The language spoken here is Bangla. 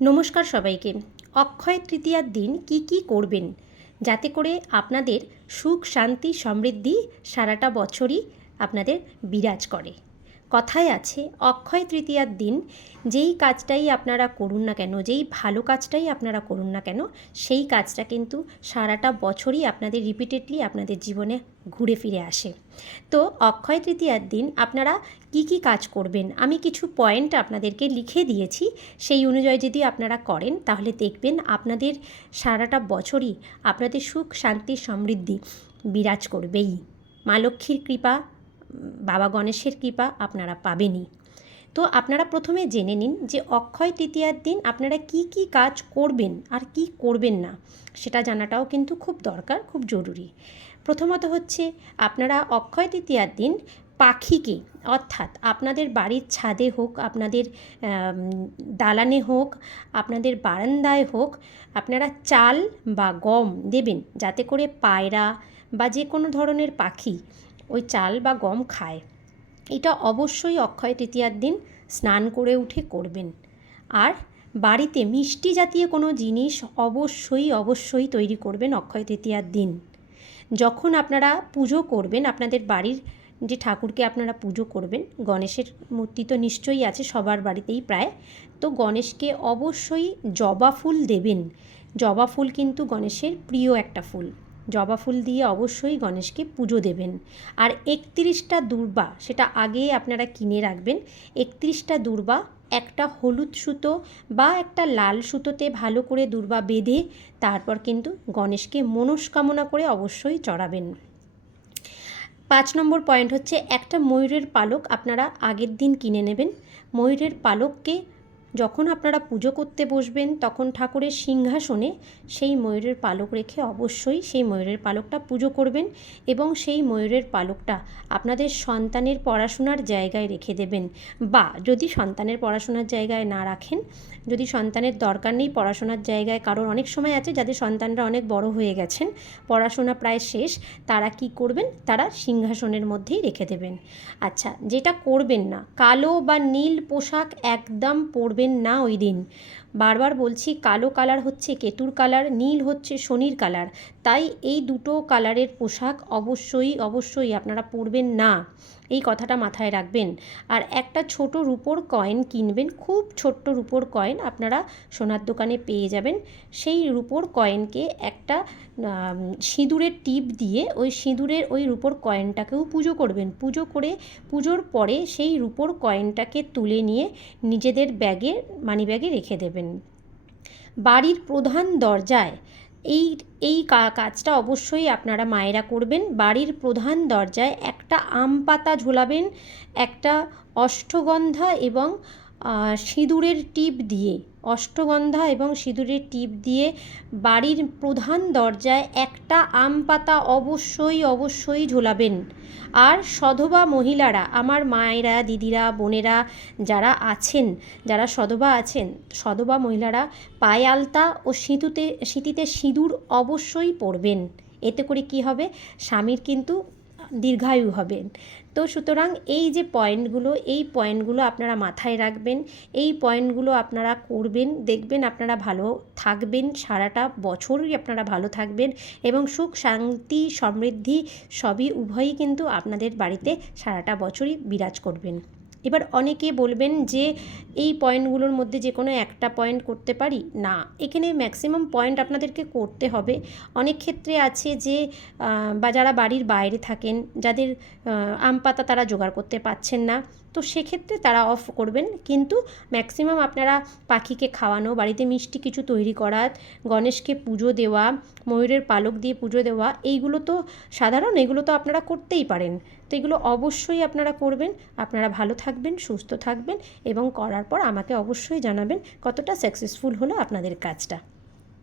নমস্কার সবাইকে। অক্ষয় তৃতীয়ার দিন কি কি করবেন? যাতে করে আপনাদের সুখ, শান্তি, সমৃদ্ধি সারাটা বছরই আপনাদের বিরাজ করে। কথায় আছে, অক্ষয় তৃতীয়ার দিন, যেই কাজটাই আপনারা করুন না কেন, যেই ভালো কাজটাই আপনারা করুন না কেন, সেই কাজটা কিন্তু সারাটা বছরই আপনাদের রিপিটেডলি আপনাদের জীবনে ঘুরে ফিরে আসে। তো অক্ষয় তৃতীয়ার দিন আপনারা কি কি কাজ করবেন? আমি কিছু পয়েন্ট আপনাদেরকে লিখে দিয়েছি, সেই অনুযায়ী যদি আপনারা করেন, তাহলে দেখবেন আপনাদের সারাটা বছরই আপনাদের সুখ, শান্তি, সমৃদ্ধি বিরাজ করবেই। মা লক্ষ্মীর কৃপা বাবা গণেশের কৃপা আপনারা পাবেনই। তো আপনারা প্রথমে জেনে নিন যে অক্ষয় তৃতীয়ার দিন আপনারা কি কি কাজ করবেন আর কি করবেন না, সেটা জানাটাও কিন্তু খুব দরকার, খুব জরুরি। প্রথমত হচ্ছে আপনারা অক্ষয় তৃতীয়ার দিন পাখিকে, অর্থাৎ আপনাদের বাড়ির ছাদে হোক, আপনাদের দালানে হোক, আপনাদের বারান্দায় হোক, আপনারা চাল বা গম দেবেন যাতে করে পায়রা বা যে কোনো ধরনের পাখি ওই চাল বা গম খায়। এটা অবশ্যই অক্ষয় তৃতীয়ার দিন স্নান করে উঠে করবেন। আর বাড়িতে মিষ্টি জাতীয় কোনো জিনিস অবশ্যই অবশ্যই তৈরি করবেন অক্ষয় তৃতীয়ার দিন। যখন আপনারা পুজো করবেন, আপনাদের বাড়ির যে ঠাকুরকে আপনারা পুজো করবেন, গণেশের মূর্তি তো নিশ্চয়ই আছে, সবার বাড়িতেই প্রায়। তো গণেশকে অবশ্যই জবা ফুল দেবেন। জবা ফুল কিন্তু গণেশের প্রিয় একটা ফুল। জবা ফুল দিয়ে অবশ্যই গণেশকে পুজো দেবেন। আর একত্রিশটা দূর্বা, সেটা আগে আপনারা কিনে রাখবেন। একত্রিশটা দূর্বা, একটা হলুদ সুতো বা একটা লাল সুতোতে ভালো করে দূর্বা বেঁধে তারপর কিন্তু গণেশকে মনস্কামনা করে অবশ্যই চড়াবেন। পাঁচ নম্বর পয়েন্ট হচ্ছে, একটা ময়ূরের পালক আপনারা আগের দিন কিনে নেবেন। ময়ূরের পালককে যখন আপনারা পুজো করতে বসবেন, তখন ঠাকুরের সিংহাসনে সেই ময়ূরের পালক রেখে অবশ্যই সেই ময়ূরের পালকটা পুজো করবেন এবং সেই ময়ূরের পালকটা আপনাদের সন্তানের পড়াশোনার জায়গায় রেখে দেবেন। বা যদি সন্তানের পড়াশোনার জায়গায় না রাখেন, যদি সন্তানের দরকার নেই পড়াশোনার জায়গায়, কারণ অনেক সময় আছে যাদের সন্তানরা অনেক বড় হয়ে গেছেন, পড়াশোনা প্রায় শেষ, তারা কি করবেন? তারা সিংহাসনের মধ্যেই রেখে দেবেন। আচ্ছা যেটা করবেন না, কালো বা নীল পোশাক একদম পরবেন না ওই দিন। বারবার বলছি কালো কালার হচ্ছে কেতুর কালার, নীল হচ্ছে শনির কালার। তাই এই দুটো কালারের পোশাক অবশ্যই অবশ্যই আপনারা পরবেন না। এই কথাটা মাথায় রাখবেন। আর একটা ছোট রুপোর কয়েন কিনবেন, খুব ছোট্ট রুপোর কয়েন আপনারা সোনার দোকানে পেয়ে যাবেন। সেই রুপোর কয়েনকে একটা সিঁদুরের টিপ দিয়ে ওই সিঁদুরের ওই রুপোর কয়েনটাকেও পুজো করবেন। পুজো করে, পুজোর পরে সেই রুপোর কয়েনটাকে তুলে নিয়ে নিজেদের ব্যাগে, মানি ব্যাগে রেখে দেবেন। বাড়ির প্রধান দরজায় এই এই কাজটা অবশ্যই আপনারা মায়েরা করবেন। বাড়ির প্রধান দরজায় একটা আম পাতা ঝোলাবেন, একটা অষ্টগন্ধা এবং সিঁদুরের টিপ দিয়ে। অষ্টগন্ধা এবং সিঁদুরের টিপ দিয়ে বাড়ির প্রধান দরজায় একটা আম পাতা অবশ্যই অবশ্যই ঝোলাবেন। আর সধবা মহিলারা, আমার মায়েরা, দিদিরা, বোনেরা যারা আছেন, যারা সধবা আছেন, সধবা মহিলারা পায়ে আলতা ও সিঁতুতে সিঁতিতে সিঁদুর অবশ্যই পরবেন। এতে করে কি হবে? স্বামীর কিন্তু দীর্ঘায়ু হবেন। তো সুতরাং এই যে পয়েন্টগুলো, এই পয়েন্টগুলো আপনারা মাথায় রাখবেন, এই পয়েন্টগুলো আপনারা করবেন, দেখবেন আপনারা ভালো থাকবেন, সারাটা বছরই আপনারা ভালো থাকবেন এবং সুখ, শান্তি, সমৃদ্ধি সবই উভয়ই কিন্তু আপনাদের বাড়িতে সারাটা বছরই বিরাজ করবেন। এবার অনেকে বলবেন যে এই পয়েন্টগুলোর মধ্যে যে কোনো একটা পয়েন্ট করতে পারি? না। এখানে ম্যাক্সিমাম পয়েন্ট আপনাদেরকে করতে হবে। অনেক ক্ষেত্রে আছে যে বা যারা বাড়ির বাইরে থাকেন, যাদের আম পাতা তারা জোগাড় করতে পারছেন না। তো সেক্ষেত্রে তারা অফ করবেন। কিন্তু ম্যাক্সিমাম আপনারা পাখিকে খাওয়ানো, বাড়িতে মিষ্টি কিছু তৈরি করা, গণেশকে পুজো দেওয়া, ময়ূরের পালক দিয়ে পুজো দেওয়া, এইগুলো তো সাধারণ, এগুলো তো আপনারা করতেই পারেন। তো এগুলো অবশ্যই আপনারা করবেন। আপনারা ভালো থাকবেন, সুস্থ থাকবেন এবং করার পর আমাকে অবশ্যই জানাবেন কতটা সাকসেসফুল হলো আপনাদের কাজটা।